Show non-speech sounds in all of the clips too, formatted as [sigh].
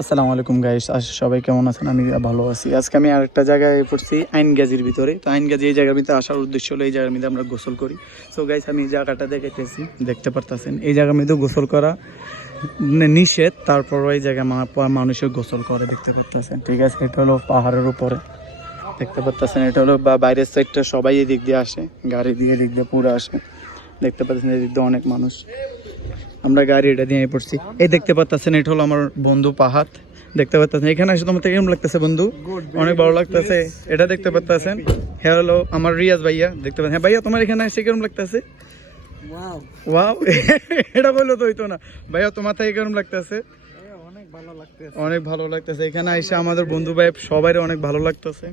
আসসালামু আলাইকুম গাইস সবাই কেমন আছেন? আমি ভালো আছি। আজকে আমি আরেকটা জায়গায় পড়ছি আইন গাজির ভিতরে। তো আইন গাজি এই জায়গার ভিতরে আসার উদ্দেশ্য হলো এই জায়গার মধ্যে আমরা গোসল করি। সো গাইস আমি এই জায়গাটা দেখাইতেছি। দেখতে পারতেছেন। এই জায়গার মধ্যে গোসল করা নিষেধ। তারপর এই জায়গায় মানুষের গোসল করে, দেখতে পারতেছেন। ঠিক আছে, এটা হলো পাহাড়ের উপরে। দেখতে পারতেছেন, এটা হলো বা বাইরের সাইডটা সবাই এদিক দিয়ে আসে। গাড়ি দিয়ে এদিক দিয়ে পুরো আসে। দেখতে পাচ্ছেন এদিক দিয়ে অনেক মানুষ। আমরা গাড়ি এটা দিয়ে পড়ছি। এই দেখতে পাচ্ছেন এটা হলো আমার বন্ধু পাহাত। দেখতে পাচ্ছেন এখানে এসে তোমার কেমন লাগতেছে বন্ধু? অনেক ভালো লাগতেছে। এটা দেখতে পাচ্ছেন হ্যাঁ হলো আমার রিয়াজ ভাইয়া দেখতে পাচ্ছেন। হ্যাঁ ভাইয়া তোমার এখানে এসে কেমন লাগতেছে? ওয়াও ওয়াও [laughs] এটা বলল তো হইতো না। ভাইয়া তোমার থেকে কেমন লাগতেছে? অনেক ভালো লাগতেছে। অনেক ভালো লাগতেছে। এখানে এসে আমাদের বন্ধু ভাই সবাই অনেক ভালো লাগতেছে।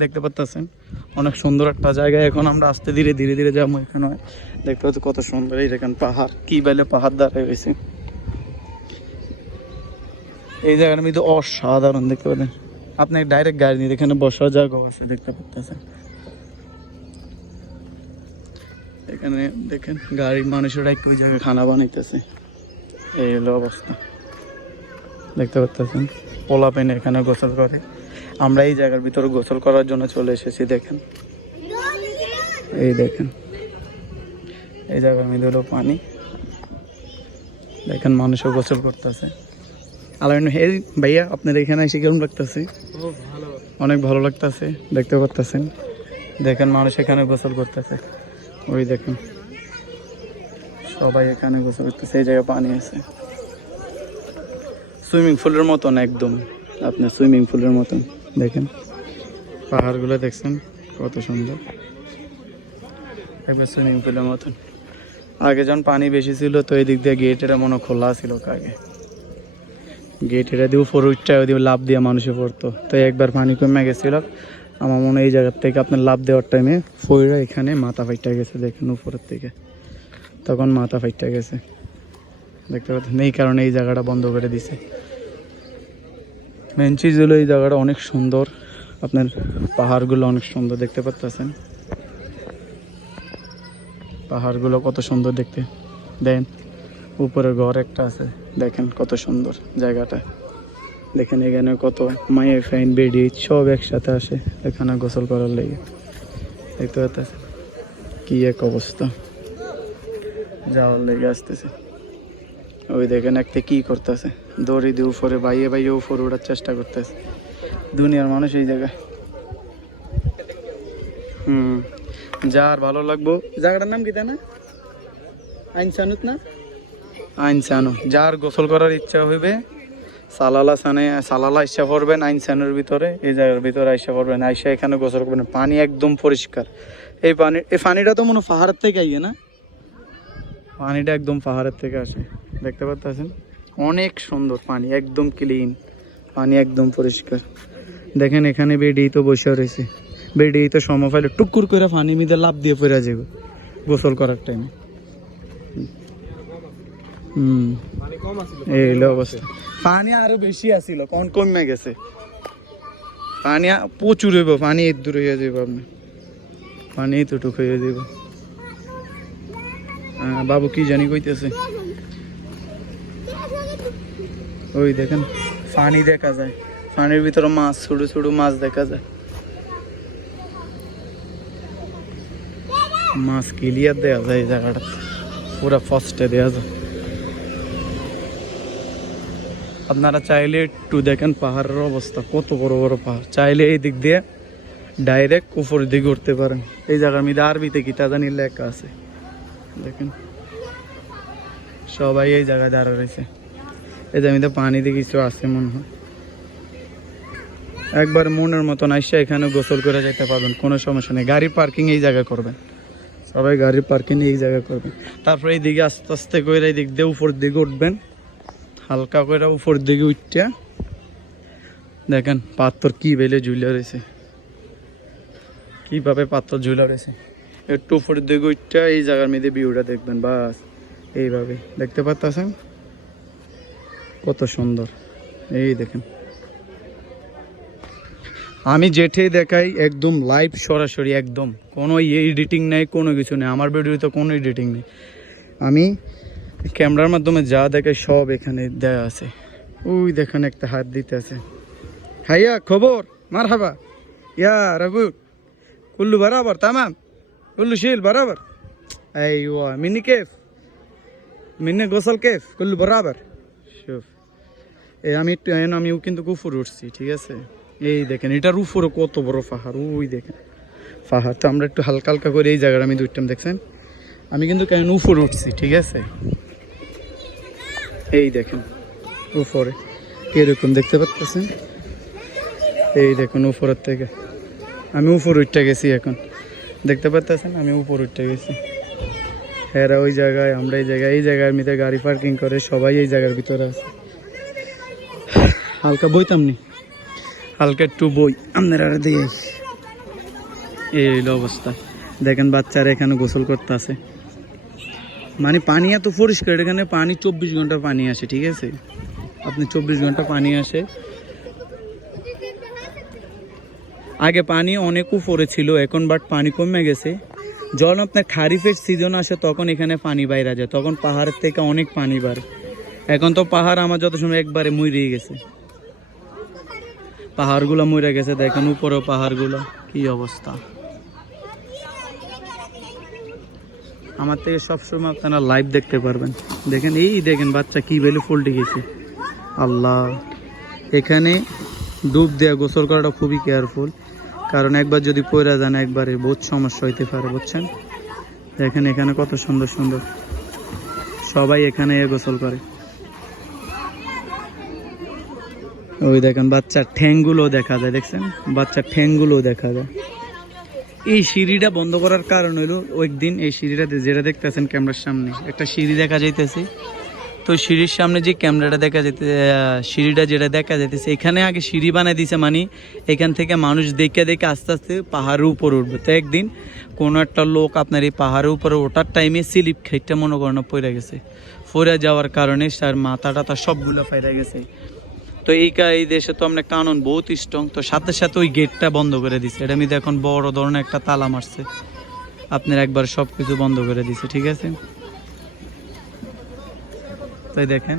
দেখতে পাচ্ছেন অনেক সুন্দর একটা জায়গা এখন আমরা আস্তে ধীরে ধীরে ধীরে যাব এখানে। দেখতে পাচ্ছি কত সুন্দর এই দেখেন পাহাড়। কি বেলে পাহাড় দাঁড়ায় হয়েছে। এই জায়গার মধ্যে অসাধারণ দেখতে পাচ্ছেন। আপনি ডাইরেক্ট গাড়ি নিয়ে এখানে বসার জায়গা আছে, দেখতে পাচ্ছেন এখানে দেখেন গাড়ির মানুষেরা একটু জায়গায় খানা বানাইতেছে। এই হলো অবস্থা। দেখতে পাচ্ছেন পোলা পেন এখানে গোসল করে। আমরা এই জায়গার ভিতরে গোসল করার জন্য চলে এসেছি, দেখেন। এই দেখেন। এই জায়গার মধ্যে পানি। দেখেন মানুষও গোসল করতেছে। আলামিন হে ভাইয়া আপনার এখানে এসে কেমন লাগতেছে? অনেক ভালো লাগতেছে, দেখতে পাচ্ছেন দেখেন মানুষ এখানে গোসল করতেছে। ওই দেখেন। সবাই এখানে গোসল করতেছে, এই জায়গায় পানি আছে। সুইমিং পুলের মতন একদম। আপনার সুইমিং পুলের মতন। দেখেন। পাহাড়গুলো দেখছেন কত সুন্দর। একবার সুইমিং পুলের মতন। আগে যখন পানি বেশি ছিল তো এই দিক দিয়ে গেট এটা মনে খোলা ছিল আগে গেট এটা দিয়ে উপরে উঠটা ওই দিয়ে লাভ দিয়ে মানুষে পড়তো। তো একবার পানি কমে গেছিল। আমার মনে এই জায়গার থেকে আপনার লাভ দেওয়ার টাইমে ফইরা এখানে মাথা ফাইটা গেছে দেখেন উপরের থেকে তখন মাথা ফাইটা গেছে। দেখতে পাচ্ছেন এই কারণে এই জায়গাটা বন্ধ করে দিছে। মেন চিজ হলো এই জায়গাটা অনেক সুন্দর। আপনার পাহাড়গুলো অনেক সুন্দর দেখতে পাচ্ছেন পাহাড়গুলো কত সুন্দর দেখতে। দেন, উপরে ঘর একটা আছে। দেখেন কত সুন্দর জায়গাটা। দেখেন এখানে কত মায়ের ফ্যান বেডি সব একসাথে আসে। এখানে গোসল করার লেগে। দেখতে পাচ্ছেন কি এক অবস্থা। যাওয়ার লেগে আসতেছে। ওই দেখেন একটা কি করতেছে। দড়ি দিয়ে উপরে, বাইয়ে বাইয়ে উপরে ওঠার চেষ্টা করতেছে। দুনিয়ার মানুষ এই জায়গায়। হুম, যার ভালো লাগবো। জায়গাটার নাম কি তাই না? আইন সানুত না? আইন সানু যার গোসল করার ইচ্ছা হইবে, সালালা সানে, সালালা ইচ্ছা করবেন আইন সানুর ভিতরে, এই জায়গার ভিতরে আইসা করবেন আইসা এখানে গোসল করবেন। পানি একদম পরিষ্কার। এই পানি, এই পানিটা তো মনে পাহাড়ের থেকে আইয়ে না? পানিটা একদম পাহাড়ের থেকে আসে। দেখতে পাচ্ছেন? অনেক সুন্দর পানি একদম ক্লিন পানি একদম পরিষ্কার। দেখেন এখানে বেডি তো বসে রয়েছে। বেডি তো সময় পাইলে টুকুর করে পানি মিদে লাভ দিয়ে পড়ে যাবে গোসল করার টাইমে হুম এই অবস্থা। পানি আরও বেশি আসিল কম কমে গেছে। পানি প্রচুর হইব পানি দূর হয়ে যাবে আপনি। পানি এতটুকু হয়ে হ্যাঁ, বাবু কি জানি কইতেছে? ওই দেখেন পানি দেখা যায়। পানির ভিতরে মাছ, ছোট ছোট মাছ দেখা যায়। মাছ ক্লিয়ার দেওয়া যায় এই জায়গাটা। পুরা ফার্স্টে দেওয়া যায়। আপনারা চাইলে একটু দেখেন পাহাড়ের অবস্থা, কত বড় বড় পাহাড়। চাইলে এই দিক দিয়ে ডাইরেক্ট উপরের দিকে উঠতে পারেন। এই জায়গার মধ্যে আরবিতে গীতা জানি লেখা আছে। দেখেন, সবাই এই জায়গায় দাঁড়া রয়েছে। এই জমিতে পানি দিয়ে কিছু আছে মনে হয়। একবার মনের মতন আইসা এখানে গোসল করে যেতে পারবেন, কোনো সমস্যা নেই। গাড়ি পার্কিং এই জায়গায় করবেন। সবাই গাড়ির পার্কিং এই জায়গায় করবেন। তারপরে এই দিকে আস্তে আস্তে করে এই দিক দিয়ে উপর দিকে উঠবেন। হালকা করে উপর দিকে উঠটা দেখেন, পাথর কি বেলে ঝুলে রয়েছে। কীভাবে পাথর ঝুলে রয়েছে। একটু উপর দিকে উঠটা এই জায়গার মধ্যে ভিউটা দেখবেন, বাস। এইভাবে। দেখতে পাচ্ছেন কত সুন্দর। এই দেখেন। আমি জেঠেই দেখাই, একদম লাইভ সরাসরি, একদম। কোনো এডিটিং নেই, কোনো কিছু নেই। আমার ভিডিওতে কোনো এডিটিং নেই। আমি ক্যামেরার মাধ্যমে যা দেখাই, সব এখানে দেয়া আছে। ওই দেখেন, একটা হাত দিতে আছে হাইয়া খবর? মার হাবা ইয়া রাবু কুল্লু বরাবর, তামাম। কুল্লু শিল বরাবর। এই মিনি কেফ। মিনি গোসল কেফ, কুল্লু বরাবর। শুভ আমি এখন আমিও কিন্তু উপরে উঠছি, ঠিক আছে? এই দেখেন, এটার উপরে কত বড় পাহাড়, ওই দেখেন। পাহাড় তো আমরা একটু হালকা হালকা করে এই জায়গাটা আমি দুইটাম দেখছেন? আমি কিন্তু কেন উপরে উঠছি, ঠিক আছে? এই দেখেন, উপরে। কীরকম দেখতে পাচ্ছেন? এই দেখুন, উপরের থেকে। আমি উপর উঠতে গেছি এখন। দেখতে পাচ্ছেন? আমি উপর উঠতে গেছি। হ্যাঁ ওই জায়গায়, আমরা এই জায়গায়, এই জায়গার মধ্যে গাড়ি পার্কিং করে সবাই এই জায়গার ভিতরে আছে। হালকা বইতাম নি হালকা একটু বই। আপনারা দিয়ে এই অবস্থা। দেখেন বাচ্চারা এখানে গোসল করতে আছে। মানে পানি এত পরিষ্কার, এখানে পানি চব্বিশ ঘণ্টা পানি আসে, ঠিক আছে? আপনি চব্বিশ ঘণ্টা পানি আসে। আগে পানি অনেক উপরে ছিল, এখন বাট পানি কমে গেছে। যখন আপনার খারিফের সিজন আসে, তখন এখানে পানি বাইরে যায়, তখন পাহাড়ের থেকে অনেক পানি বাড়ে এখন তো পাহাড় আমার যত সময় একবারে মুড়িয়ে গেছে। পাহাড়গুলো মরে গেছে, দেখেন উপরেও পাহাড়গুলো, কি অবস্থা। আমার থেকে সবসময় আপনারা লাইভ দেখতে পারবেন। দেখেন, এই দেখেন বাচ্চা কি বেলে ফুলটি গেছে আল্লাহ। এখানে ডুব দেওয়া গোসল করাটা খুবই কেয়ারফুল কারণ একবার যদি পয়রা যান, একবারে বহুত সমস্যা হইতে পারে, বুঝছেন? দেখেন এখানে কত সুন্দর সুন্দর। সবাই এখানে গোসল করে। ওই দেখেন বাচ্চার ঠ্যাংগুলো দেখা যায়, দেখছেন? বাচ্চার ঠ্যাংগুলো দেখা যায়। এই সিঁড়িটা বন্ধ করার কারণ হলো ওই দিন এই সিঁড়িটাতে যেটা দেখতেছেন ক্যামেরার সামনে, একটা সিঁড়ি দেখা যাইতেছে। তো সিঁড়ির সামনে যে ক্যামেরাটা দেখা যেতে সিঁড়িটা যেটা দেখা যাইতেছে, এখানে আগে সিঁড়ি বানাই দিছে মানে এখান থেকে মানুষ দেখে দেখে আস্তে আস্তে পাহাড়ের উপর উঠবে। তো একদিন কোনো একটা লোক আপনার এই পাহাড়ের উপরে ওঠার টাইমে স্লিপ খাইটা মনে করেন পড়ে গেছে। পড়ে যাওয়ার কারণে তার মাথাটা তার সবগুলো ফাইরা গেছে। তো এই এই দেশে তো আমরা কানুন বহুত স্ট্রং তো সাথে সাথে ওই গেটটা বন্ধ করে দিছে। এটা মধ্যে এখন বড় ধরনের একটা তালা মারছে। আপনার একবার সব কিছু বন্ধ করে দিছে, ঠিক আছে? তাই দেখেন।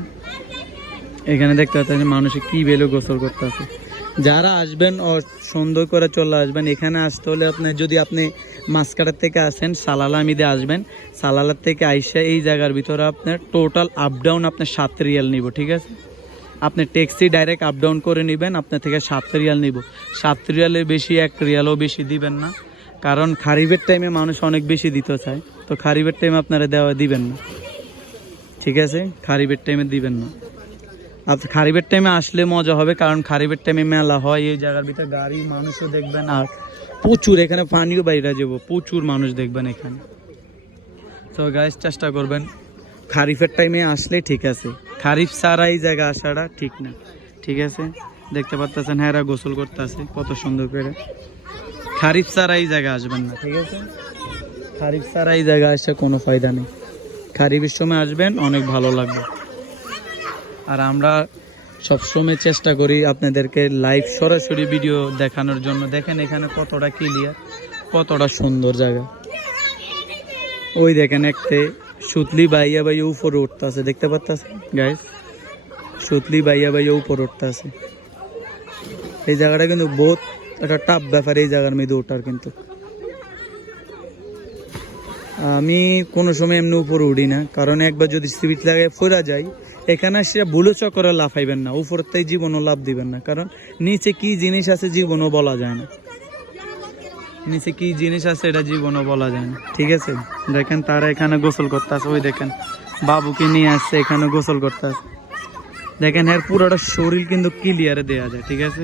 এখানে দেখতে পাচ্ছেন মানুষে কি বেলে গোসল করতে আছে যারা আসবেন ও সুন্দর করে চলে আসবেন, এখানে আসতে হলে আপনি যদি আপনি মাসকাটার থেকে আসেন, সালালা আমিদে আসবেন। সালালার থেকে আইসা এই জায়গার ভিতরে আপনার টোটাল আপ ডাউন আপনার সাত রিয়াল নিব, ঠিক আছে? আপনি ট্যাক্সি ডাইরেক্ট আপ ডাউন করে নেবেন, আপনার থেকে সাত রিয়াল নিব। সাত রিয়ালের বেশি, এক রিয়ালও বেশি দিবেন না। কারণ খারিবের টাইমে মানুষ অনেক বেশি দিতে চায়। তো খারিবের টাইমে আপনারা দেওয়া দিবেন না। ঠিক আছে? খারিবের টাইমে দিবেন না। আপনি খারিবের টাইমে আসলে মজা হবে, কারণ খারিবের টাইমে মেলা হয়, এই জায়গার ভিতরে গাড়ি, মানুষও দেখবেন, আর প্রচুর এখানে পানিও বাইরে যাব, প্রচুর মানুষ দেখবেন এখানে। তো গাইজ চেষ্টা করবেন। খারিফের টাইমে আসলে ঠিক আছে। খারিফ ছাড়া এই জায়গা আসাটা ঠিক না। ঠিক আছে? দেখতে পাচ্ছেন হ্যাঁ এরা গোসল করতে আছে কত সুন্দর করে। খারিফ ছাড়া এই জায়গা আসবেন না, ঠিক আছে? খারিফ ছাড়া এই জায়গা আসে কোনো ফায়দা নেই। খারিফের সময় আসবেন, অনেক ভালো লাগবে। আর আমরা সবসময় চেষ্টা করি আপনাদেরকে লাইভ সরাসরি ভিডিও দেখানোর জন্য। দেখেন এখানে কতটা ক্লিয়ার কতটা সুন্দর জায়গা। ওই দেখেন একটা সুতলি বাইয়া বাইয়া উপরে উঠতেছে, দেখতে পাচ্ছেন গাইস সুতলি বাইয়া বাইয়া উপরে উঠতেছে। এই জায়গাটা কিন্তু বহুত একটা টাফ ব্যাপার, এই জায়গার মধ্যে ওঠার কিন্তু। আমি কোনো সময় এমনি উপরে উঠি না, কারণ একবার যদি সিট লাগে ফোরা যায় এখানে সে ভুলো চক্করে লাফাইবেন না উপরের তাই জীবনও লাভ দিবেন না, কারণ নিচে কি জিনিস আছে জীবনও বলা যায় না। নিচে কি জিনিস আছে এটা জীবনও বলা যায় না। ঠিক আছে? দেখেন তারা এখানে গোসল করতে আছে ওই দেখেন। বাবুকে নিয়ে আসছে, এখানে গোসল করতে আছে দেখেন এর পুরোটা শরীর কিন্তু ক্লিয়ারে দেওয়া যায়, ঠিক আছে?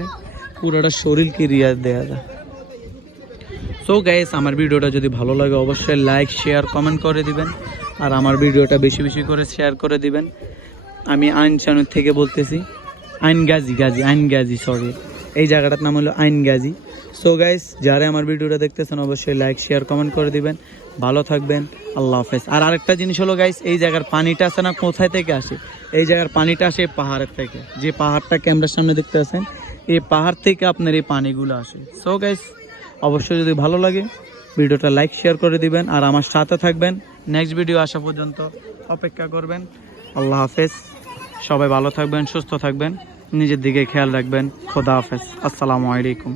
পুরোটা শরীর ক্লিয়ার দেওয়া যায়। সো গাইস আমার ভিডিওটা যদি ভালো লাগে অবশ্যই লাইক শেয়ার কমেন্ট করে দিবেন। আর আমার ভিডিওটা বেশি বেশি করে শেয়ার করে দিবেন। আমি আইন চ্যানেল থেকে বলতেছি আইন গাজী গাজী আইন গাজী সরি এই জায়গাটার নাম হলো আইন গাজী সো গাইস যারা আমার ভিডিওটা দেখতেছেন, অবশ্যই লাইক শেয়ার কমেন্ট করে দিবেন। ভালো থাকবেন। আল্লাহ হাফেজ। আর আরেকটা জিনিস হলো গাইস এই জায়গার পানিটা আসে না, কোথায় থেকে আসে? এই জায়গার পানিটা আসে পাহাড়ের থেকে। যে পাহাড়টা ক্যামেরার সামনে দেখতে আছেন, এই পাহাড় থেকে আপনার এই পানিগুলো আসে। সো গাইস অবশ্যই যদি ভালো লাগে, ভিডিওটা লাইক শেয়ার করে দিবেন। আর আমার সাথে থাকবেন। নেক্সট ভিডিও আসা পর্যন্ত অপেক্ষা করবেন। আল্লাহ হাফেজ। সবাই ভালো থাকবেন, সুস্থ থাকবেন। নিজের দিকে খেয়াল রাখবেন। খোদা হাফেজ। আসসালামু আলাইকুম।